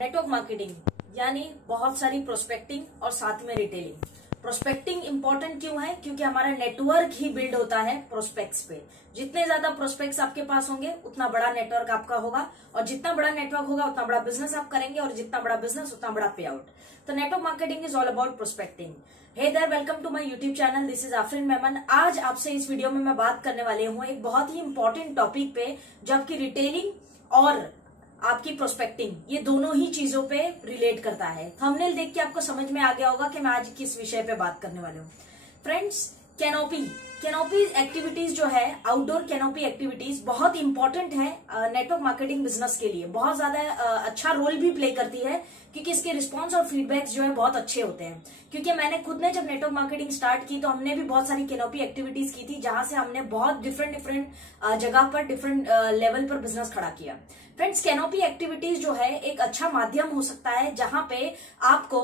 Network marketing यानी बहुत सारी प्रोस्पेक्टिंग और साथ में रिटेलिंग। प्रोस्पेक्टिंग इंपॉर्टेंट क्यों है? क्योंकि हमारा नेटवर्क ही बिल्ड होता है प्रोस्पेक्ट्स पे। जितने ज्यादा प्रोस्पेक्ट्स आपके पास होंगे उतना बड़ा नेटवर्क आपका होगा, और जितना बड़ा नेटवर्क होगा उतना बड़ा बिजनेस आप करेंगे, और जितना बड़ा बिजनेस उतना बड़ा पे आउट। तो network marketing is all about prospecting. Hey there, welcome to my YouTube channel. This is Afreen Memon. आज आपसे इस वीडियो में मैं बात करने वाली हूँ एक बहुत ही इंपॉर्टेंट टॉपिक पे, जो आपकी रिटेलिंग और आपकी प्रोस्पेक्टिंग, ये दोनों ही चीजों पे रिलेट करता है। थंबनेल देख के आपको समझ में आ गया होगा कि मैं आज किस विषय पे बात करने वाली हूँ। फ्रेंड्स, कैनोपी एक्टिविटीज जो है, आउटडोर कैनोपी एक्टिविटीज बहुत इंपॉर्टेंट है नेटवर्क मार्केटिंग बिजनेस के लिए। बहुत ज्यादा अच्छा रोल भी प्ले करती है, क्योंकि इसके रिस्पॉन्स और फीडबैक्स जो है बहुत अच्छे होते हैं। क्योंकि मैंने खुद ने जब नेटवर्क मार्केटिंग स्टार्ट की तो हमने भी बहुत सारी कैनोपी एक्टिविटीज की थी, जहां से हमने बहुत डिफरेंट जगह पर डिफरेंट लेवल पर बिजनेस खड़ा किया। फ्रेंड्स, कैनोपी एक्टिविटीज जो है एक अच्छा माध्यम हो सकता है, जहां पे आपको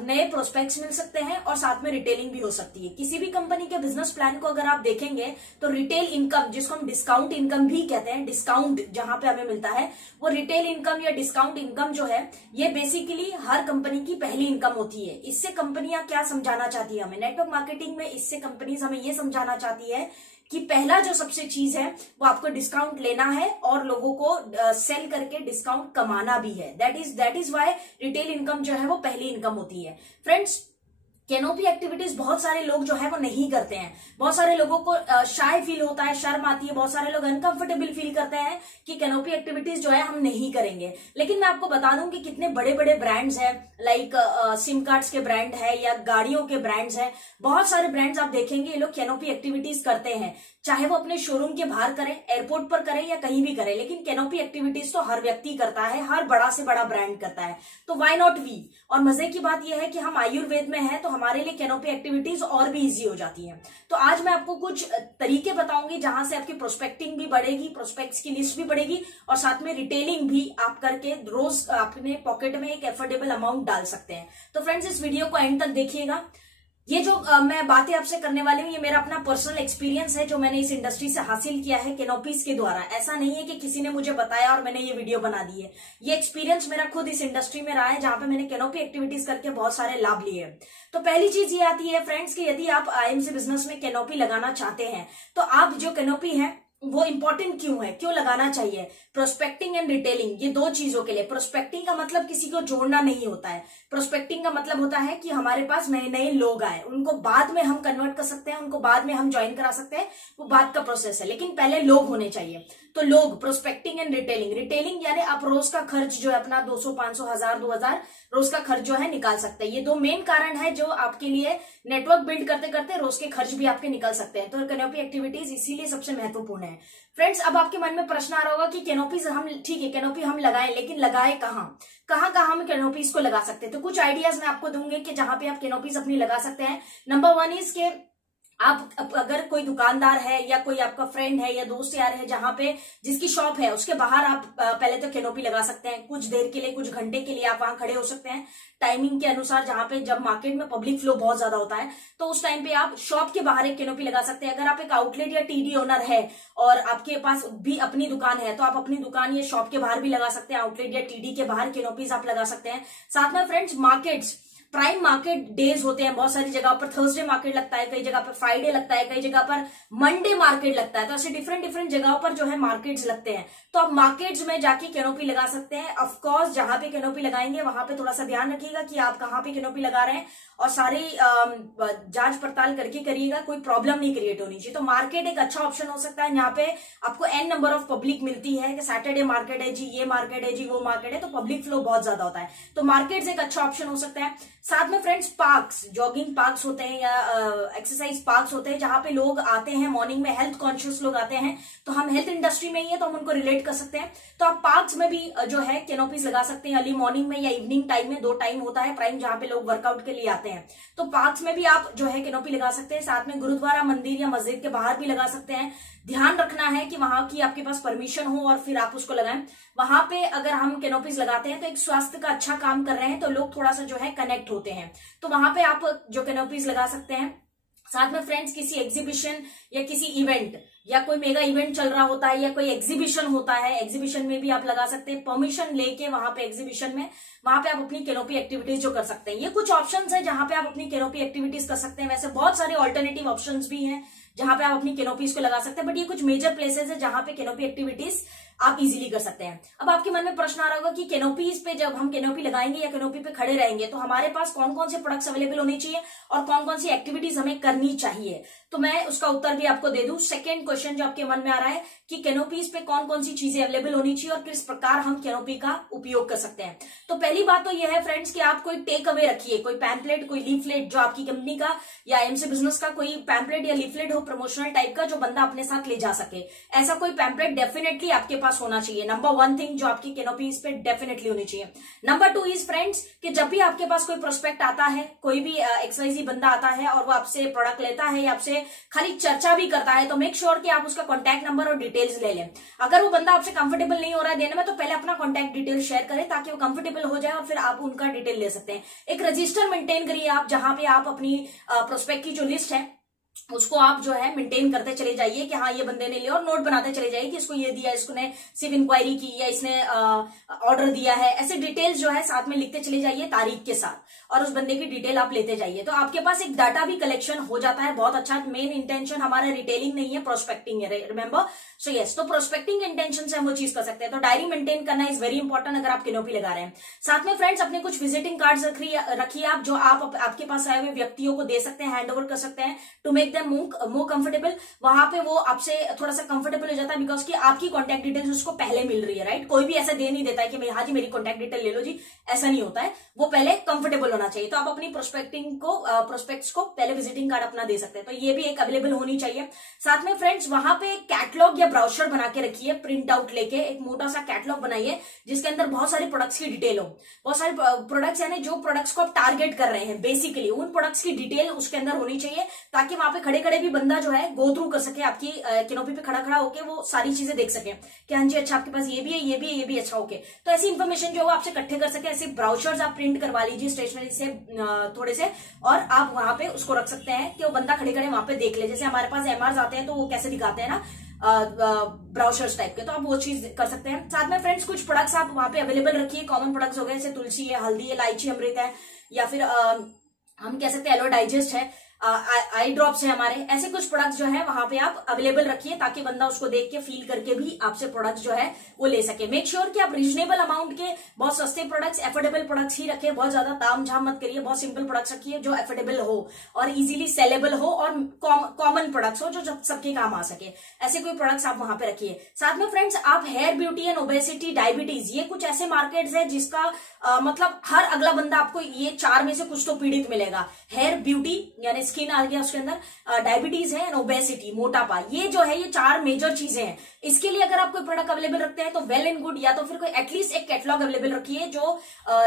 नए प्रोस्पेक्ट्स मिल सकते हैं और साथ में रिटेलिंग भी हो सकती है। किसी भी कंपनी के बिजनेस प्लान को अगर आप देखेंगे तो रिटेल इनकम, जिसको हम डिस्काउंट इनकम भी कहते हैं, डिस्काउंट जहां पे हमें मिलता है, वो रिटेल इनकम या डिस्काउंट इनकम जो है, ये बेसिकली हर कंपनी की पहली इनकम होती है। इससे कंपनियां क्या समझाना चाहती है हमें नेटवर्क मार्केटिंग में? इससे कंपनीज हमें ये समझाना चाहती है कि पहला जो सबसे चीज है वो आपको डिस्काउंट लेना है और लोगों को सेल करके डिस्काउंट कमाना भी है। That is why retail income जो है वो पहली इनकम होती है। फ्रेंड्स, कैनोपी एक्टिविटीज बहुत सारे लोग जो है वो नहीं करते हैं। बहुत सारे लोगों को शाय फील होता है, शर्म आती है। बहुत सारे लोग अनकंफर्टेबल फील करते हैं कि कैनोपी एक्टिविटीज जो है हम नहीं करेंगे। लेकिन मैं आपको बता दूं कि कितने बड़े बड़े ब्रांड्स हैं, लाइक सिम कार्ड्स के ब्रांड है या गाड़ियों के ब्रांड्स हैं। बहुत सारे ब्रांड्स आप देखेंगे ये लोग कैनोपी एक्टिविटीज करते हैं, चाहे वो अपने शोरूम के बाहर करें, एयरपोर्ट पर करें या कहीं भी करें। लेकिन कैनोपी एक्टिविटीज तो हर व्यक्ति करता है, हर बड़ा से बड़ा ब्रांड करता है। तो व्हाई नॉट वी? और मजे की बात यह है कि हम आयुर्वेद में हैं, तो हमारे लिए कैनोपी एक्टिविटीज और भी इजी हो जाती हैं। तो आज मैं आपको कुछ तरीके बताऊंगी जहां से आपकी प्रोस्पेक्टिंग भी बढ़ेगी, प्रोस्पेक्ट्स की लिस्ट भी बढ़ेगी, और साथ में रिटेलिंग भी आप करके रोज अपने पॉकेट में एक एफोर्डेबल अमाउंट डाल सकते हैं। तो फ्रेंड्स, इस वीडियो को एंड तक देखिएगा। ये जो मैं बातें आपसे करने वाली हूँ, ये मेरा अपना पर्सनल एक्सपीरियंस है, जो मैंने इस इंडस्ट्री से हासिल किया है कैनोपीज के द्वारा। ऐसा नहीं है कि किसी ने मुझे बताया और मैंने ये वीडियो बना दी है। ये एक्सपीरियंस मेरा खुद इस इंडस्ट्री में रहा है, जहां पे मैंने कैनोपी एक्टिविटीज करके बहुत सारे लाभ लिए हैं। तो पहली चीज ये आती है फ्रेंड्स कि यदि आप आईएमसी बिजनेस में कैनोपी लगाना चाहते हैं, तो आप जो कैनोपी है वो इंपॉर्टेंट क्यों है, क्यों लगाना चाहिए? प्रोस्पेक्टिंग एंड रिटेलिंग, ये दो चीजों के लिए। प्रोस्पेक्टिंग का मतलब किसी को जोड़ना नहीं होता है। प्रोस्पेक्टिंग का मतलब होता है कि हमारे पास नए नए लोग आए, उनको बाद में हम कन्वर्ट कर सकते हैं, उनको बाद में हम ज्वाइन करा सकते हैं, वो बाद का प्रोसेस है। लेकिन पहले लोग होने चाहिए। तो लोग, प्रोस्पेक्टिंग एंड रिटेलिंग यानी आप रोज का खर्च जो है अपना 200, 500, 1000, 2000 रोज का खर्च जो है निकाल सकते हैं। ये दो मेन कारण है जो आपके लिए नेटवर्क बिल्ड करते करते रोज के खर्च भी आपके निकल सकते हैं। तो कैनोपी एक्टिविटीज इसीलिए सबसे महत्वपूर्ण है। फ्रेंड्स, अब आपके मन में प्रश्न आ रहा होगा कि कैनोपीज हम, ठीक है कैनोपी हम लगाएं, लेकिन लगाए कहाँ कहाँ हम कैनोपीज को लगा सकते हैं? तो कुछ आइडियाज मैं आपको दूंगी कि जहां पे आप कैनोपीज अपनी लगा सकते हैं। नंबर 1 इज के आप अगर कोई दुकानदार है या कोई आपका फ्रेंड है या दोस्त यार है जहां पे जिसकी शॉप है, उसके बाहर आप पहले तो कैनोपी लगा सकते हैं। कुछ देर के लिए, कुछ घंटे के लिए आप वहां खड़े हो सकते हैं टाइमिंग के अनुसार, जहां पे जब मार्केट में पब्लिक फ्लो बहुत ज्यादा होता है तो उस टाइम पे आप शॉप के बाहर एक कैनोपी लगा सकते हैं। अगर आप एक आउटलेट या टीडी ओनर है और आपके पास भी अपनी दुकान है, तो आप अपनी दुकान या शॉप के बाहर भी लगा सकते हैं। आउटलेट या टीडी के बाहर कैनोपीज आप लगा सकते हैं। साथ में friends, markets, prime market days होते हैं बहुत सारी जगह पर। थर्सडे मार्केट लगता है, कई जगह पर फ्राइडे लगता है, कई जगह पर मंडे मार्केट लगता है। तो ऐसे डिफरेंट जगहों पर जो है मार्केट्स लगते हैं। तो आप मार्केट्स में जाके कैनोपी लगा सकते हैं। ऑफ कोर्स, जहां पे कैनोपी लगाएंगे वहां पे थोड़ा सा ध्यान रखिएगा कि आप कहाँ पे कैनोपी लगा रहे हैं, और सारी जांच पड़ताल करके करिएगा, कोई प्रॉब्लम नहीं क्रिएट होनी चाहिए। तो मार्केट एक अच्छा ऑप्शन हो सकता है, यहाँ पे आपको एन नंबर ऑफ पब्लिक मिलती है कि सैटरडे मार्केट है जी, ये मार्केट है जी, वो मार्केट है, तो पब्लिक फ्लो बहुत ज्यादा होता है। तो मार्केट्स एक अच्छा ऑप्शन हो सकता है। साथ में फ्रेंड्स, पार्क्स, जॉगिंग पार्क्स होते हैं या एक्सरसाइज पार्क्स होते हैं, जहां पे लोग आते हैं मॉर्निंग में, हेल्थ कॉन्शियस लोग आते हैं। तो हम हेल्थ इंडस्ट्री में ही है तो हम उनको रिलेट कर सकते हैं। तो आप पार्क्स में भी जो है कैनोपीज लगा सकते हैं। अर्ली मॉर्निंग में या इवनिंग टाइम में, दो टाइम होता है प्राइम, जहां पे लोग वर्कआउट के लिए आते हैं। तो पार्क्स में भी आप जो है कैनोपी लगा सकते हैं। साथ में गुरुद्वारा, मंदिर या मस्जिद के बाहर भी लगा सकते हैं। ध्यान रखना है कि वहां की आपके पास परमिशन हो और फिर आप उसको लगाएं। वहां पे अगर हम कैनोपीज लगाते हैं तो एक स्वास्थ्य का अच्छा काम कर रहे हैं, तो लोग थोड़ा सा जो है कनेक्ट होते हैं। तो वहां पे आप जो कैनोपीज लगा सकते हैं। साथ में फ्रेंड्स किसी एग्जीबिशन या किसी इवेंट या कोई मेगा इवेंट चल रहा होता है या कोई एग्जीबिशन होता है, एग्जीबिशन में भी आप लगा सकते हैं, परमिशन लेके वहां पे एग्जीबिशन में वहां पे आप अपनी कैनोपी एक्टिविटीज जो कर सकते हैं। ये कुछ ऑप्शंस है जहां पे आप अपनी कैनोपी एक्टिविटीज कर सकते हैं। वैसे बहुत सारे ऑल्टरनेटिव ऑप्शंस भी हैं जहां पे आप अपनी कैनोपीज को लगा सकते हैं, बट ये कुछ मेजर प्लेसेस है जहां पे कैनोपी एक्टिविटीज आप इजीली कर सकते हैं। अब आपके मन में प्रश्न आ रहा होगा कि कैनोपीज पे जब हम कैनोपी लगाएंगे या कैनोपी पे खड़े रहेंगे तो हमारे पास कौन कौन से प्रोडक्ट्स अवेलेबल होने चाहिए और कौन कौन सी एक्टिविटीज हमें करनी चाहिए। तो मैं उसका उत्तर भी आपको दे दूं। सेकेंड क्वेश्चन जो आपके मन में आ रहा है कि कैनोपीज पे कौन कौन सी चीजें अवेलेबल होनी चाहिए और किस प्रकार हम कैनोपी का उपयोग कर सकते हैं। तो पहली बात तो यह है फ्रेंड्स कि आप कोई टेक अवे रखिए, कोई पैम्पलेट, कोई लीफलेट जो आपकी कंपनी का या एमसी बिजनेस का कोई पैम्पलेट या लीफलेट हो प्रमोशनल टाइप का, जो बंदा अपने साथ ले जा सके। ऐसा कोई पैम्पलेट डेफिनेटली आपके पास होना चाहिए। नंबर वन थिंग जो आपकी कैनोपीज पे डेफिनेटली होनी चाहिए। नंबर टू इज फ्रेंड्स कि जब भी आपके पास कोई प्रोस्पेक्ट आता है, कोई भी XYZ बंदा आता है और वो आपसे प्रोडक्ट लेता है या आपसे खाली चर्चा भी करता है, तो मेक श्योर कि आप उसका कॉन्टैक्ट नंबर और डिटेल्स ले लें। अगर वो बंदा आपसे कंफर्टेबल नहीं हो रहा है देने में, तो पहले अपना कॉन्टैक्ट डिटेल शेयर करें ताकि वो कंफर्टेबल हो जाए और फिर आप उनका डिटेल ले सकते हैं। एक रजिस्टर मेंटेन करिए आप, जहां पे आप अपनी प्रोस्पेक्ट की जो लिस्ट है उसको आप जो है मेंटेन करते चले जाइए कि हाँ ये बंदे ने लिया, और नोट बनाते चले जाइए कि इसको ये दिया, इसने सिर्फ इंक्वायरी की या इसने ऑर्डर दिया है। ऐसे डिटेल्स जो है साथ में लिखते चले जाइए तारीख के साथ, और उस बंदे की डिटेल आप लेते जाइए। तो आपके पास एक डाटा भी कलेक्शन हो जाता है बहुत अच्छा। मेन इंटेंशन हमारा रिटेलिंग नहीं है, प्रोस्पेक्टिंग है, रिमेंबर। सो यस, तो प्रोस्पेक्टिंग इंटेंशन से हम वो चीज कर सकते हैं। तो डायरी मेंटेन करना इज वेरी इंपॉर्टेंट अगर आप कैनोपी लगा रहे हैं। साथ में फ्रेंड्स अपने कुछ विजिटिंग कार्ड्स रखिए आप, जो आप आपके पास आए हुए व्यक्तियों को दे सकते हैं, हैंड ओवर कर सकते हैं to make them more comfortable. वहां पे वो आपसे थोड़ा सा कंफर्टेबल हो जाता है बिकॉज कि आपकी कॉन्टैक्ट डिटेल्स उसको पहले मिल रही है, राइट। कोई भी ऐसा दे नहीं देता है कि हाँ जी मेरी कॉन्टैक्ट डिटेल ले लो जी, ऐसा नहीं होता है। वो पहले कंफर्टेबल होना चाहिए। तो आप अपनी प्रोस्पेक्ट्स को पहले विजिटिंग कार्ड अपना दे सकते हैं। तो ये भी एक अवेलेबल होनी चाहिए। साथ में फ्रेंड्स वहां पे कैटलॉग या ब्राउचर बना के रखिए, प्रिंट आउट लेके एक मोटा सा कैटलॉग बनाइए जिसके अंदर बहुत सारे प्रोडक्ट्स की डिटेल हो। बहुत सारे प्रोडक्ट्स यानी जो प्रोडक्ट्स को आप टारगेट कर रहे हैं, बेसिकली उन प्रोडक्ट्स की डिटेल उसके अंदर होनी चाहिए, ताकि वहां पे खड़े खड़े भी बंदा जो है गो थ्रू कर सके, आपकी कैनोपी पे खड़ा खड़ा होकर वो सारी चीजें देख सके कि हाँ जी अच्छा आपके पास ये भी है, ये भी है, ये भी अच्छा, ओके। तो ऐसी इन्फॉर्मेशन जो आपसे इकट्ठे कर सके, ऐसे ब्राउचर्स आप प्रिंट करवा लीजिए स्टेशनरी से थोड़े से, और आप वहां पे उसको रख सकते हैं कि वो बंदा खड़े खड़े वहां पे देख ले। जैसे हमारे पास MRs आते हैं तो वो कैसे दिखाते हैं ना, ब्राउचर्स टाइप के, तो आप वो चीज कर सकते हैं। साथ में फ्रेंड्स कुछ प्रोडक्ट्स आप वहां पे अवेलेबल रखिए, कॉमन प्रोडक्ट्स हो गए जैसे तुलसी है, हल्दी है, इलायची, अमृत है, या फिर हम कह सकते हैं एलो डाइजेस्ट है, आई ड्रॉप्स है हमारे। ऐसे कुछ प्रोडक्ट्स जो है वहां पे आप अवेलेबल रखिए ताकि बंदा उसको देख के फील करके भी आपसे प्रोडक्ट्स जो है वो ले सके। मेक श्योर कि आप रीजनेबल अमाउंट के बहुत सस्ते प्रोडक्ट्स, एफोर्डेबल प्रोडक्ट्स ही रखिए। बहुत ज्यादा ताम झाम मत करिए, बहुत सिंपल प्रोडक्ट्स रखिए जो एफोर्डेबल हो और इजीली सेलेबल हो और कॉमन प्रोडक्ट्स हो जो सबके काम आ सके। ऐसे कोई प्रोडक्ट्स आप वहां पे रखिए। साथ में फ्रेंड्स आप hair beauty and obesity, diabetes, ये कुछ ऐसे मार्केट्स है जिसका मतलब हर अगला बंदा आपको ये 4 में से कुछ तो पीड़ित मिलेगा। हेयर ब्यूटी यानी स्किन आ गया उसके अंदर, डायबिटीज है एंड ओबेसिटी, मोटापा, ये जो है ये 4 मेजर चीजें हैं। इसके लिए अगर आप कोई प्रोडक्ट अवेलेबल रखते हैं तो वेल एंड गुड, या तो फिर कोई एटलीस्ट एक कैटलॉग अवेलेबल रखिए जो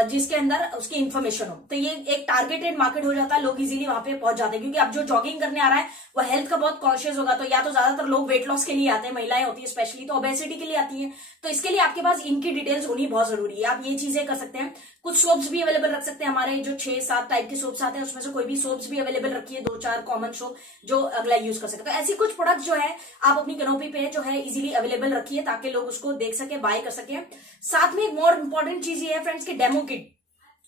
जिसके अंदर उसकी इन्फॉर्मेशन हो। तो ये एक टारगेटेड मार्केट हो जाता है, लोग इजीली वहां पे पहुंच जाते हैं। क्योंकि अब जो जॉगिंग करने आ रहा है वो हेल्थ का बहुत कॉन्शियस होगा, तो या तो ज्यादातर लोग वेट लॉस के लिए आते हैं, महिलाएं होती है स्पेशली, तो ओबेसिटी के लिए आती है। तो इसके लिए आपके पास इनकी डिटेल्स होनी बहुत जरूरी है। आप ये चीजें कर सकते हैं। कुछ सोप्स भी अवेलेबल रख सकते हैं, हमारे जो 6-7 टाइप के सोप्स आते हैं उसमें से कोई भी सोप्स भी अवेलेबल रखिए, 2-4 कॉमन सोप जो अगला यूज कर सकते हैं। तो ऐसी कुछ प्रोडक्ट जो है आप अपनी कैनोपी पे जो है इजीली अवेलेबल रखिए ताकि लोग उसको देख सके, बाय कर सके। साथ में एक मोर इंपॉर्टेंट चीज ये है फ्रेंड्स की डेमो किट।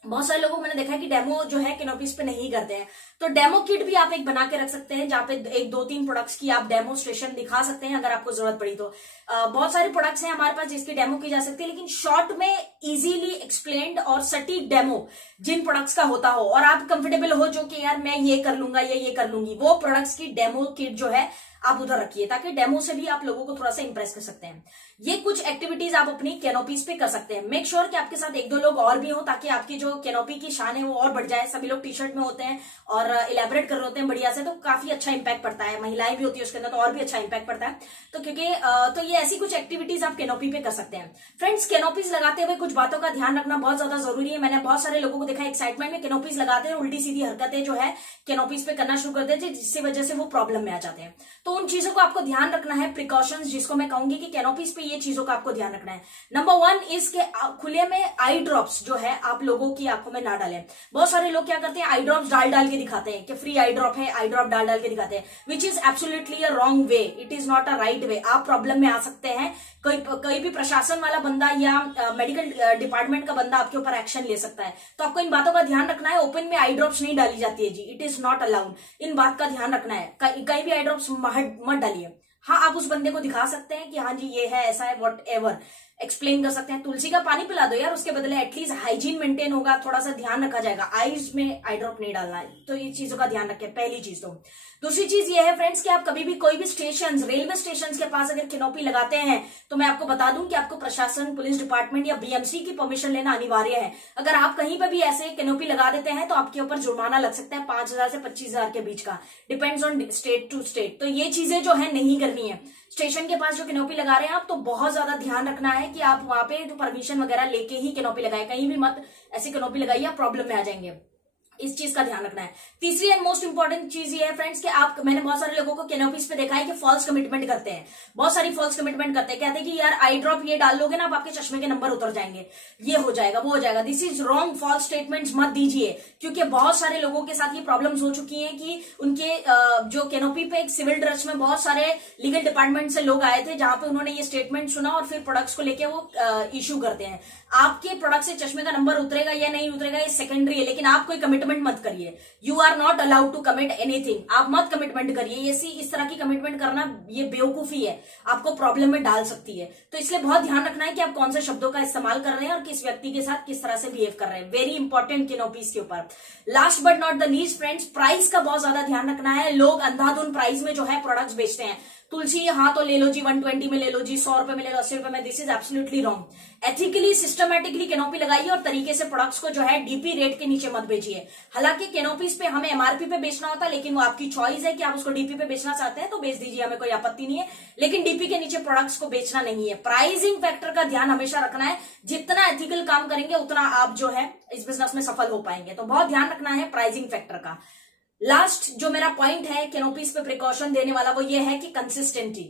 बहुत सारे लोगों को मैंने देखा है कि डेमो जो है कैनोपीज पे नहीं करते हैं, तो डेमो किट भी आप एक बना के रख सकते हैं जहाँ पे 1-2-3 प्रोडक्ट्स की आप डेमोस्ट्रेशन दिखा सकते हैं अगर आपको जरूरत पड़ी तो। बहुत सारे प्रोडक्ट्स हैं हमारे पास जिसकी डेमो की जा सकती है, लेकिन शॉर्ट में इजीली एक्सप्लेन्ड और सटीक डेमो जिन प्रोडक्ट्स का होता हो और आप कंफर्टेबल हो जो कि यार मैं ये कर लूंगा या ये कर लूंगी, वो प्रोडक्ट्स की डेमो किट जो है आप उधर रखिए ताकि डेमो से भी आप लोगों को थोड़ा सा इंप्रेस कर सकते हैं। ये कुछ एक्टिविटीज आप अपनी कैनोपीज पे कर सकते हैं। मेक श्योर कि आपके साथ 1-2 लोग और भी हो ताकि आपकी जो कैनोपी की शान है वो और बढ़ जाए। सभी लोग टी-शर्ट में होते हैं और इलेबोरेट कर रहे होते हैं बढ़िया से, तो काफी अच्छा इंपैक्ट पड़ता है। महिलाएं भी होती है उसके अंदर तो और भी अच्छा इंपैक्ट पड़ता है। तो क्योंकि तो ये ऐसी कुछ एक्टिविटीज आप कैनोपी पे कर सकते हैं। फ्रेंड्स कैनोपीज लगाते हुए कुछ बातों का ध्यान रखना बहुत ज्यादा जरूरी है। मैंने बहुत सारे लोगों को देखा एक्साइटमेंट में कैनोपीज लगाते हैं, उल्टी सीधी हरकतें जो है कैनोपीज पे करना शुरू कर देते हैं जिसकी वजह से वो प्रॉब्लम में आ जाते हैं। तो उन चीजों को आपको ध्यान रखना है, प्रिकॉशंस जिसको मैं कहूंगी कि कैनोपीज पे ये चीजों का आपको ध्यान रखना है। नंबर 1 इज के खुले में आई ड्रॉप्स जो है आप लोगों की आंखों में ना डालें। बहुत सारे लोग क्या करते हैं, आई ड्रॉप्स डाल के दिखाते हैं कि फ्री आई ड्रॉप है, आई ड्रॉप डाल के दिखाते हैं, which is absolutely a wrong way, it is not a right way. आप प्रॉब्लम में आ सकते हैं, कोई भी प्रशासन वाला बंदा या मेडिकल डिपार्टमेंट का बंदा आपके ऊपर एक्शन ले सकता है। तो आपको इन बातों का ध्यान रखना है। ओपन में आई ड्रॉप्स नहीं डाली जाती है जी, इट इज नॉट अलाउड। इन बात का ध्यान रखना है, कहीं भी आई ड्रॉप्स मत डालिए। हाँ, आप उस बंदे को दिखा सकते हैं कि हाँ जी ये है, ऐसा है, वॉट एवर एक्सप्लेन कर सकते हैं। तुलसी का पानी पिला दो यार, उसके बदले एटलीस्ट हाइजीन मेंटेन होगा, थोड़ा सा ध्यान रखा जाएगा। आईज में आई ड्रॉप नहीं डालना है, तो ये चीजों का ध्यान रखें, पहली चीज। तो दूसरी चीज ये है फ्रेंड्स कि आप कभी भी कोई भी स्टेशन, रेलवे स्टेशन के पास अगर कैनोपी लगाते हैं तो मैं आपको बता दूं कि आपको प्रशासन, पुलिस डिपार्टमेंट या बीएमसी की परमिशन लेना अनिवार्य है। अगर आप कहीं पर भी ऐसे कैनोपी लगा देते हैं तो आपके ऊपर जुर्माना लग सकता है 5,000 से 25,000 के बीच का, depends on state to state. तो ये चीजें जो है नहीं करनी है। स्टेशन के पास जो कैनोपी लगा रहे हैं आप, तो बहुत ज्यादा ध्यान रखना है कि आप वहां पे जो परमिशन वगैरह लेके ही कैनोपी लगाए, कहीं भी मत ऐसी कैनोपी लगाइए, आप प्रॉब्लम में आ जाएंगे। इस चीज का ध्यान रखना है। तीसरी एंड मोस्ट इंपॉर्टेंट चीज ये है फ्रेंड्स कि मैंने बहुत सारे लोगों को कैनोपीज पे देखा है कि फॉल्स कमिटमेंट करते हैं, बहुत सारी फॉल्स कमिटमेंट करते हैं। कहते हैं कि यार आई ड्रॉप ये डाल लोगे ना, आप आपके चश्मे के नंबर उतर जाएंगे, ये हो जाएगा, वो हो जाएगा। This is wrong, false statements मत दीजिए, क्योंकि बहुत सारे लोगों के साथ ये प्रॉब्लम्स हो चुकी है कि उनके जो कैनोपी पे एक सिविल ड्रेस में बहुत सारे लीगल डिपार्टमेंट से लोग आए थे, जहां पे उन्होंने ये स्टेटमेंट सुना और फिर प्रोडक्ट्स को लेके वो इश्यू करते हैं। आपके प्रोडक्ट से चश्मे का नंबर उतरेगा या नहीं उतरेगा ये सेकेंडरी है, लेकिन आप कोई कमिटमेंट मत करिए। You are not allowed to commit anything, आप मत कमिटमेंट करिए। ये इस तरह की कमिटमेंट करना ये बेवकूफी है, आपको प्रॉब्लम में डाल सकती है। तो इसलिए बहुत ध्यान रखना है कि आप कौन से शब्दों का इस्तेमाल कर रहे हैं और किस व्यक्ति के साथ किस तरह से बिहेव कर रहे हैं। वेरी इंपॉर्टेंट कैनोपीज के ऊपर। Last but not the least friends, price का बहुत ज्यादा ध्यान रखना है। लोग अंधाधुन प्राइस में जो है प्रोडक्ट्स बेचते हैं। तुलसी हाँ तो ले लो जी, 120 में ले लो जी, 100 रुपए में ले लो, 80 रुपए में। This is absolutely wrong. Ethically, systematically canopy लगाइए और तरीके से प्रोडक्ट्स को जो है डीपी रेट के नीचे मत बेचिए। हालांकि कैनोपीज पे हमें एमआरपी पे बेचना होता है, लेकिन वो आपकी चॉइस है कि आप उसको डीपी पे बेचना चाहते हैं तो बेच दीजिए, हमें कोई आपत्ति नहीं है, लेकिन डीपी के नीचे प्रोडक्ट्स को बेचना नहीं है। प्राइसिंग फैक्टर का ध्यान हमेशा रखना है। जितना एथिकल काम करेंगे उतना आप जो है इस बिजनेस में सफल हो पाएंगे। तो बहुत ध्यान रखना है प्राइसिंग फैक्टर का। लास्ट जो मेरा पॉइंट है कैनोपीज पे प्रिकॉशन देने वाला, वो ये है कि कंसिस्टेंटी,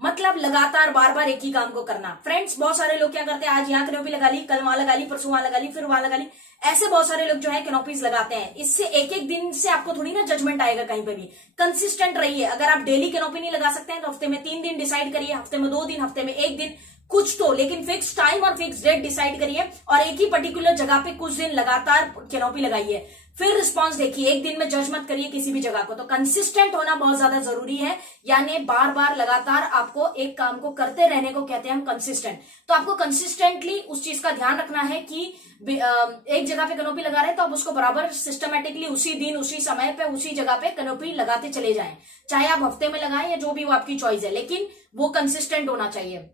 मतलब लगातार बार बार एक ही काम को करना। फ्रेंड्स, बहुत सारे लोग क्या करते हैं, आज यहाँ कैनोपी लगा ली, कल वहां लगा ली, परसों वहां लगा ली, फिर वहां लगा ली। ऐसे बहुत सारे लोग जो है कैनोपीज लगाते हैं। इससे एक एक दिन से आपको थोड़ी ना जजमेंट आएगा कहीं पे भी। कंसिस्टेंट रहिए। अगर आप डेली कैनोपी नहीं लगा सकते हैं तो हफ्ते में 3 दिन डिसाइड करिए, हफ्ते में 2 दिन, हफ्ते में 1 दिन, कुछ तो, लेकिन फिक्स टाइम और फिक्स डेट डिसाइड करिए और एक ही पर्टिकुलर जगह पे कुछ दिन लगातार कैनोपी लगाइए। फिर रिस्पांस देखिए, एक दिन में जज मत करिए किसी भी जगह को। तो कंसिस्टेंट होना बहुत ज्यादा जरूरी है, यानी बार बार लगातार आपको एक काम को करते रहने को कहते हैं हम कंसिस्टेंट। तो आपको कंसिस्टेंटली उस चीज का ध्यान रखना है कि एक जगह पे कैनोपी लगा रहे हैं तो आप उसको बराबर सिस्टमेटिकली उसी दिन, उसी समय पे, उसी जगह पे कैनोपी लगाते चले जाएं। चाहे आप हफ्ते में लगाएं या जो भी, वो आपकी चॉइस है, लेकिन वो कंसिस्टेंट होना चाहिए।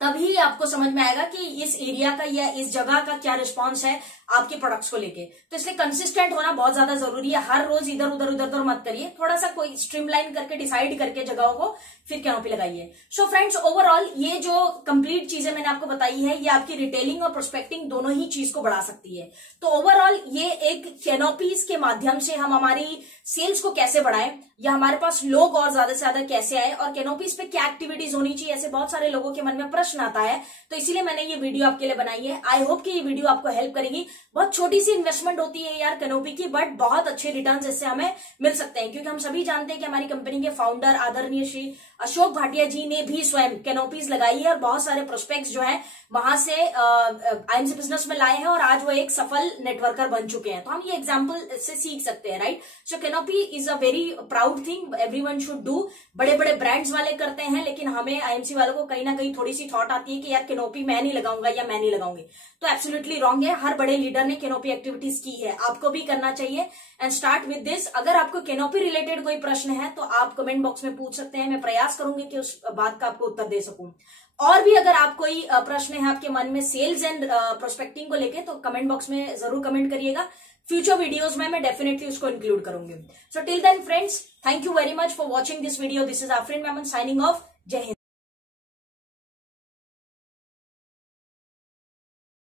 तभी आपको समझ में आएगा कि इस एरिया का या इस जगह का क्या रिस्पांस है आपके प्रोडक्ट्स को लेके। तो इसलिए कंसिस्टेंट होना बहुत ज्यादा जरूरी है। हर रोज इधर उधर मत करिए, थोड़ा सा कोई स्ट्रीमलाइन करके डिसाइड करके जगहों को फिर कैनोपी लगाइए। सो फ्रेंड्स, ओवरऑल ये जो कंप्लीट चीजें मैंने आपको बताई है, ये आपकी रिटेलिंग और प्रोस्पेक्टिंग दोनों ही चीज को बढ़ा सकती है। तो ओवरऑल ये एक कैनोपीज के माध्यम से हम हमारी सेल्स को कैसे बढ़ाएं, या हमारे पास लोग और ज्यादा से ज्यादा कैसे आए, और कैनोपीज पे क्या एक्टिविटीज होनी चाहिए, ऐसे बहुत सारे लोगों के मन में प्रश्न आता है। तो इसीलिए मैंने ये वीडियो आपके लिए बनाई है। आई होप कि ये वीडियो आपको हेल्प करेगी। बहुत छोटी सी इन्वेस्टमेंट होती है यार कैनोपी की, बट बहुत अच्छे रिटर्न्स इससे हमें मिल सकते हैं, क्योंकि हम सभी जानते हैं कि हमारी कंपनी के फाउंडर आदरणीय श्री अशोक भाटिया जी ने भी स्वयं कैनोपीज लगाई है और बहुत सारे प्रोस्पेक्ट्स जो है वहां से आईएमसी बिजनेस में लाए हैं और आज वो एक सफल नेटवर्कर बन चुके हैं। तो हम ये एग्जांपल से सीख सकते हैं, right. So canopy is a very proud thing, everyone should do. बड़े बड़े ब्रांड्स वाले करते हैं, लेकिन हमें आईएमसी वालों को कहीं ना कहीं थोड़ी सी थॉट आती है कि यार कैनोपी मैं नहीं लगाऊंगा या मैं नहीं लगाऊंगी। तो एब्सोल्युटली रॉन्ग है। हर बड़े लीडर ने कैनोपी एक्टिविटीज की है, आपको भी करना चाहिए। And start with this. अगर आपको कैनोपी रिलेटेड कोई प्रश्न है तो आप कमेंट बॉक्स में पूछ सकते हैं, मैं प्रयास करूंगी कि उस बात का आपको उत्तर दे सकूं। और भी अगर आप कोई प्रश्न है आपके मन में सेल्स एंड प्रोस्पेक्टिंग को लेके, तो कमेंट बॉक्स में जरूर कमेंट करिएगा। फ्यूचर वीडियोस में मैं डेफिनेटली उसको इंक्लूड करूंगी। So till then friends, thank you very much for watching this video. This is Afreen Memon signing off. जय हिंद।